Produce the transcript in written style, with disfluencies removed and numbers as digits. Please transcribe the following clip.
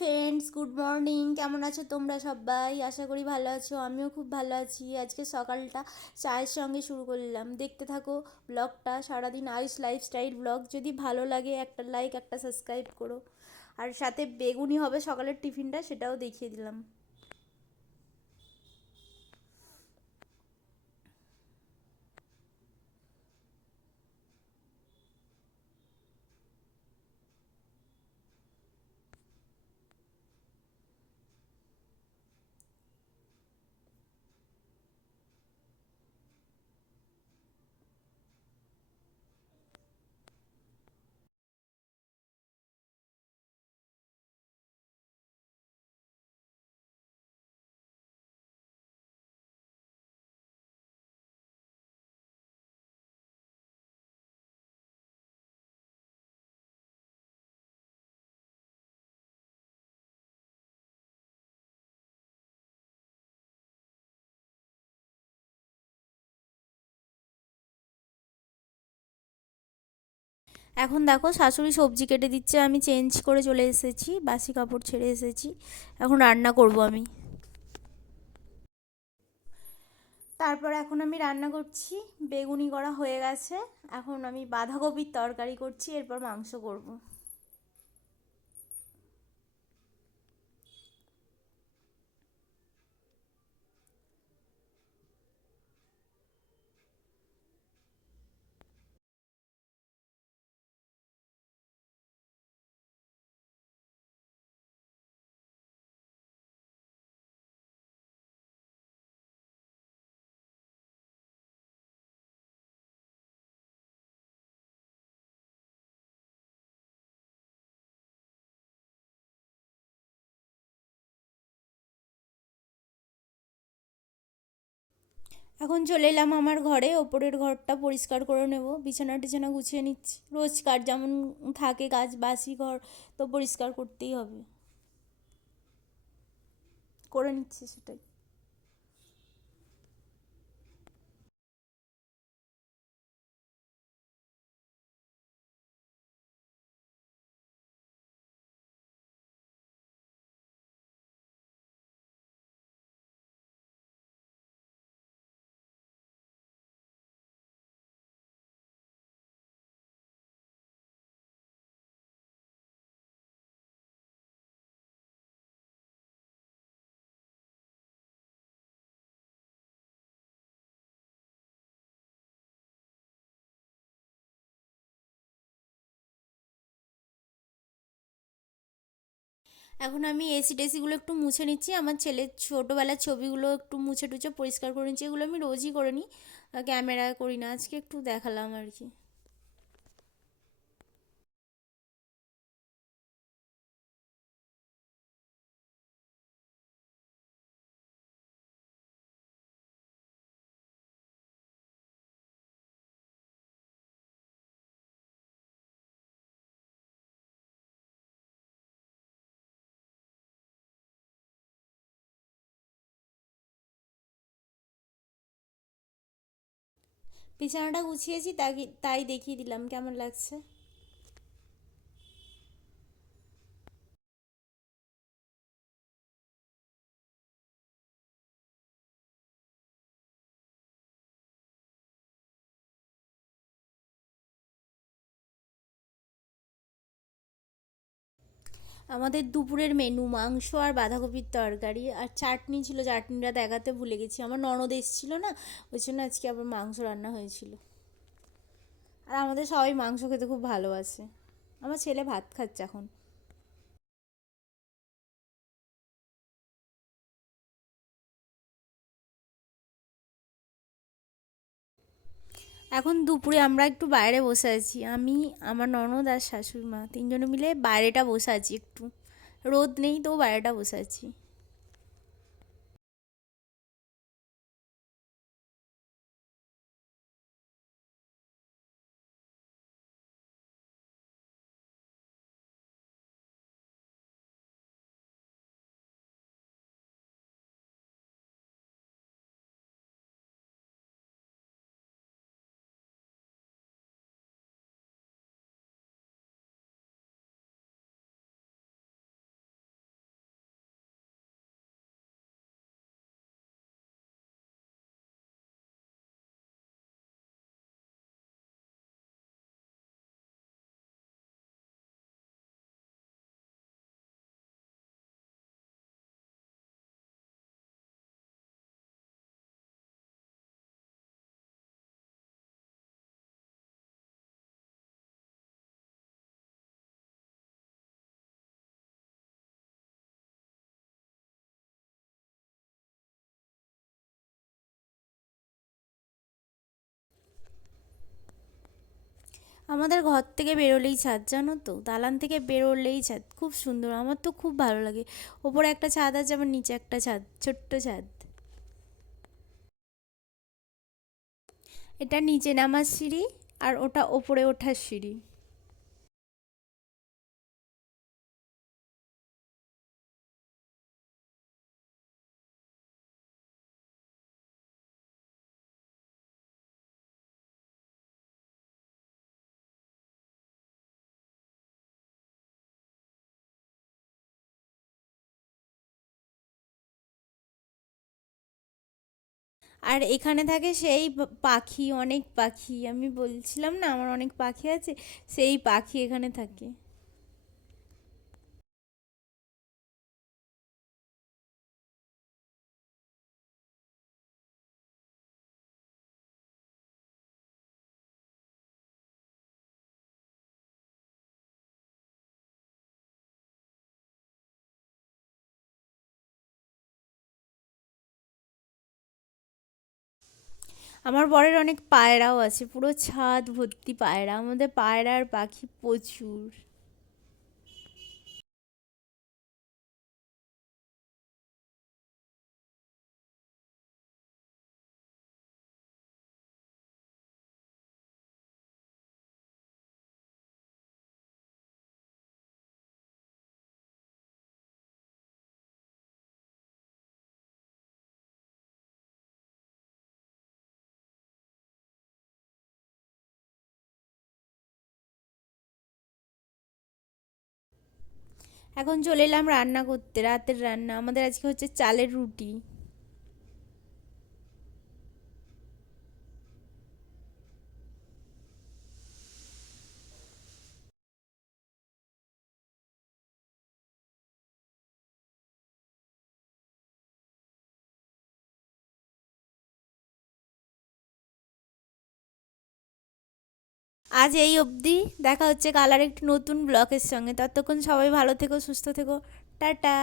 Friends, good morning. কেমন আছো তোমরা সবাই? আশা করি ভালো আছো। আমিও খুব ভালো আছি। আজকে সকালটা চায়ের সঙ্গে শুরু করলাম। দেখতে থাকো ব্লগটা। সারাদিন আয়ুষ লাইফস্টাইল ব্লগ। যদি ভালো লাগে একটা লাইক, একটা সাবস্ক্রাইব করো। আর সাথে বেগুনি হবে সকালের টিফিনটা, সেটাও দেখিয়ে দিলাম। এখন দেখো শাশুড়ি সবজি কেটে দিচ্ছে, আমি চেঞ্জ করে চলে এসেছি, বাসি কাপড় ছেড়ে এসেছি। এখন রান্না করব আমি। তারপর এখন আমি রান্না করছি। বেগুনি করা হয়ে গেছে। এখন আমি বাঁধাকপির তরকারি করছি, এরপর মাংস করব। এখন চলে এলাম আমার ঘরে, ওপরের ঘরটা পরিষ্কার করে নেব। বিছানা টিছানা গুছিয়ে নিচ্ছি। রোজকার যেমন থাকে কাজ, বাসি ঘর তো পরিষ্কার করতেই হবে। করে নিচ্ছি সেটাই। এখন আমি এসি টেসিগুলো একটু মুছে নিচ্ছি। আমার ছেলের ছোটোবেলার ছবিগুলো একটু মুছে টুছে পরিষ্কার করে নিচ্ছি। এগুলো আমি রোজই করে নিই, ক্যামেরায় করি না। আজকে একটু দেখালাম আর কি। বিছানাটা গুছিয়েছি, তাই তাই দেখিয়ে দিলাম কেমন লাগছে। আমাদের দুপুরের মেনু মাংস আর বাঁধাকপির তরকারি আর চাটনি ছিল। চাটনিটা দেখাতে ভুলে গেছি, আমার ননদ এসেছিলো না, ওই জন্য আজকে আবার মাংস রান্না হয়েছিল। আর আমাদের সবাই মাংস খেতে খুব ভালোবাসে। আমার ছেলে ভাত খাচ্ছে এখন। এখন দুপুরে আমরা একটু বাইরে বসে আছি, আমি, আমার ননদ আর শাশুড়ি মা তিনজনে মিলে বাইরেটা বসে আছি একটু। রোদ নেই তো বাইরেটা বসে আছি। আমাদের ঘর থেকে বেরোলেই ছাদ, জানো তো, দালান থেকে বেরোলেই ছাদ, খুব সুন্দর, আমার তো খুব ভালো লাগে। ওপরে একটা ছাদ আছে, আবার নিচে একটা ছাদ, ছোট্ট ছাদ। এটা নিচে নামার সিঁড়ি, আর ওটা ওপরে ওঠার সিঁড়ি। আর এখানে থাকে সেই পাখি, অনেক পাখি, আমি বলছিলাম না আমার অনেক পাখি আছে, সেই পাখি এখানে থাকে। আমার বরের অনেক পায়রাও আছে, পুরো ছাদ ভর্তি পায়রা, আমাদের পায়রার পাখি প্রচুর। এখন চলে এলাম রান্না করতে, রাতের রান্না আমাদের আজকে হচ্ছে চালের রুটি। আজ এই অবধি, দেখা হচ্ছে কাল আর একটি নতুন ব্লগের সঙ্গে, ততক্ষণ সবাই ভালো থেকো, সুস্থ থেকো, টাটা।